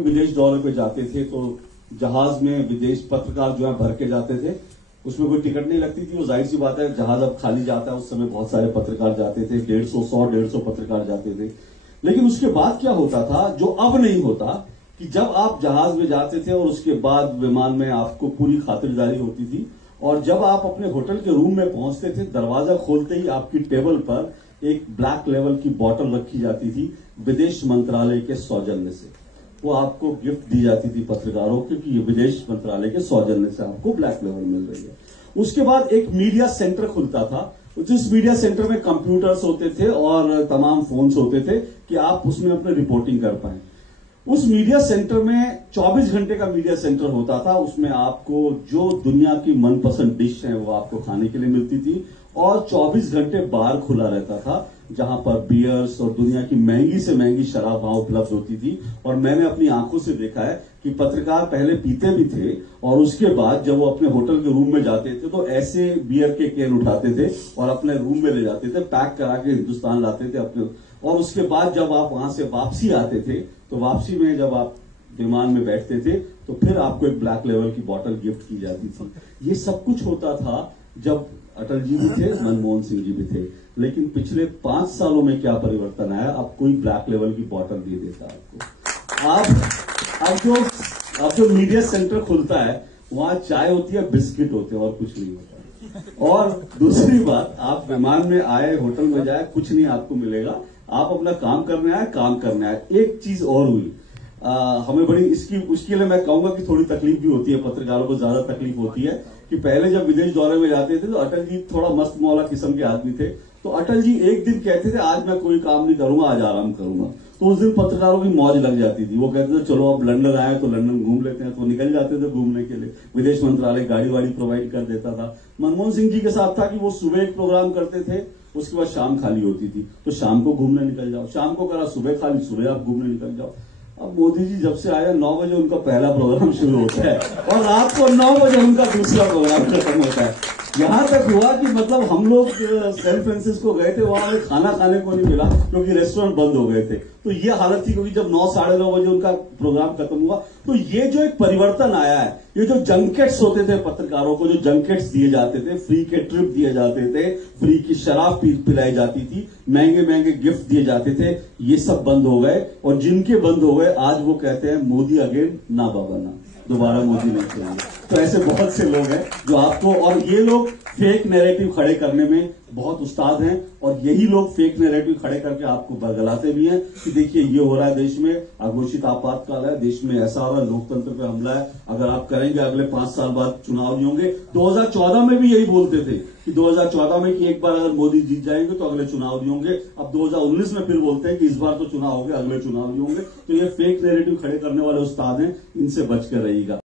भी विदेश दौरे पे जाते थे तो जहाज में विदेश पत्रकार जो है भर के जाते थे, उसमें कोई टिकट नहीं लगती थी। वो जाहिर सी बात है, जहाज अब खाली जाता है, उस समय बहुत सारे पत्रकार जाते थे, 150 पत्रकार जाते थे। लेकिन उसके बाद क्या होता था, जो अब नहीं होता, कि जब आप जहाज में जाते थे और उसके बाद विमान में आपको पूरी खातिरदारी होती थी, और जब आप अपने होटल के रूम में पहुंचते थे, दरवाजा खोलते ही आपकी टेबल पर एक ब्लैक लेवल की बोतल रखी जाती थी विदेश मंत्रालय के सौजन्य से। वो आपको गिफ्ट दी जाती थी पत्रकारों की कि ये विदेश मंत्रालय के सौजन्य से आपको ब्लैक लेवल मिल रही है। उसके बाद एक मीडिया सेंटर खुलता था, जिस मीडिया सेंटर में कंप्यूटर्स होते थे और तमाम फोन्स होते थे कि आप उसमें अपने रिपोर्टिंग कर पाए। उस मीडिया सेंटर में 24 घंटे का मीडिया सेंटर होता था। उसमें आपको जो दुनिया की मनपसंद डिश है वो आपको खाने के लिए मिलती थी, और 24 घंटे बार खुला रहता था जहां पर बियर्स और दुनिया की महंगी से महंगी शराब वहां उपलब्ध होती थी। और मैंने अपनी आंखों से देखा है कि पत्रकार पहले पीते भी थे, और उसके बाद जब वो अपने होटल के रूम में जाते थे तो ऐसे बियर के कैन उठाते थे और अपने रूम में ले जाते थे, पैक करा के हिंदुस्तान लाते थे अपने। और उसके बाद जब आप वहां से वापसी आते थे तो वापसी में जब आप विमान में बैठते थे तो फिर आपको एक ब्लैक लेवल की बोतल गिफ्ट की जाती थी। ये सब कुछ होता था जब अटल जी भी थे, मनमोहन सिंह जी भी थे। लेकिन पिछले 5 सालों में क्या परिवर्तन आया, अब कोई ब्लैक लेवल की बोतल दे देता आपको। अब जो मीडिया सेंटर खुलता है वहां चाय होती है, बिस्किट होते हैं और कुछ नहीं होता। और दूसरी बात, आप विमान में आए, होटल में जाए, कुछ नहीं आपको मिलेगा। आप अपना काम करने आए, काम करने आए। एक चीज और हुई, हमें बड़ी उसके लिए मैं कहूंगा कि थोड़ी तकलीफ भी होती है, पत्रकारों को ज्यादा तकलीफ होती है कि पहले जब विदेश दौरे में जाते थे तो अटल जी थोड़ा मस्त मौला किस्म के आदमी थे। तो अटल जी एक दिन कहते थे आज मैं कोई काम नहीं करूंगा, आज आराम करूंगा। तो उस दिन पत्रकारों की मौज लग जाती थी। वो कहते थे चलो अब लंदन आए तो लंदन घूम लेते हैं, तो निकल जाते थे घूमने के लिए। विदेश मंत्रालय गाड़ी वाड़ी प्रोवाइड कर देता था। मनमोहन सिंह जी के साथ था कि वो सुबह एक प्रोग्राम करते थे, उसके बाद शाम खाली होती थी, तो शाम को घूमने निकल जाओ। शाम को करा सुबह खाली, सुबह आप घूमने निकल जाओ। अब मोदी जी जब से आया 9 बजे उनका पहला प्रोग्राम शुरू होता है और रात को 9 बजे उनका दूसरा प्रोग्राम खत्म होता है। यहां तक हुआ कि मतलब हम लोग सैन फ्रांसिस्को गए थे, वहां हमें खाना खाने को नहीं मिला क्योंकि रेस्टोरेंट बंद हो गए थे। तो ये हालत थी, क्योंकि जब 9 साढ़े 9 बजे उनका प्रोग्राम खत्म हुआ। तो ये जो एक परिवर्तन आया है, ये जो जंकेट्स होते थे पत्रकारों को, जो जंकेट्स दिए जाते थे, फ्री के ट्रिप दिए जाते थे, फ्री की शराब पिलाई जाती थी, महंगे महंगे गिफ्ट दिए जाते थे, ये सब बंद हो गए। और जिनके बंद हो गए आज वो कहते हैं मोदी अगेन, ना बाबा ना, दोबारा मोदी नहीं करेंगे। तो ऐसे बहुत से लोग हैं जो आपको, और ये लोग फेक नैरेटिव खड़े करने में बहुत उस्ताद हैं, और यही लोग फेक नैरेटिव खड़े करके आपको बरगलाते भी हैं कि देखिए ये हो रहा है देश में, अघोषित आपातकाल है, देश में ऐसा हो रहा है, लोकतंत्र पे हमला है, अगर आप करेंगे अगले 5 साल बाद चुनाव नहीं होंगे। 2014 में भी यही बोलते थे कि 2014 में कि एक बार अगर मोदी जीत जाएंगे तो अगले चुनाव नहीं होंगे। अब 2019 में फिर बोलते हैं कि इस बार तो चुनाव हो गए, अगले चुनाव नहीं होंगे। तो ये फेक नैरेटिव खड़े करने वाले उस्ताद हैं, इनसे बच कर रहिएगा।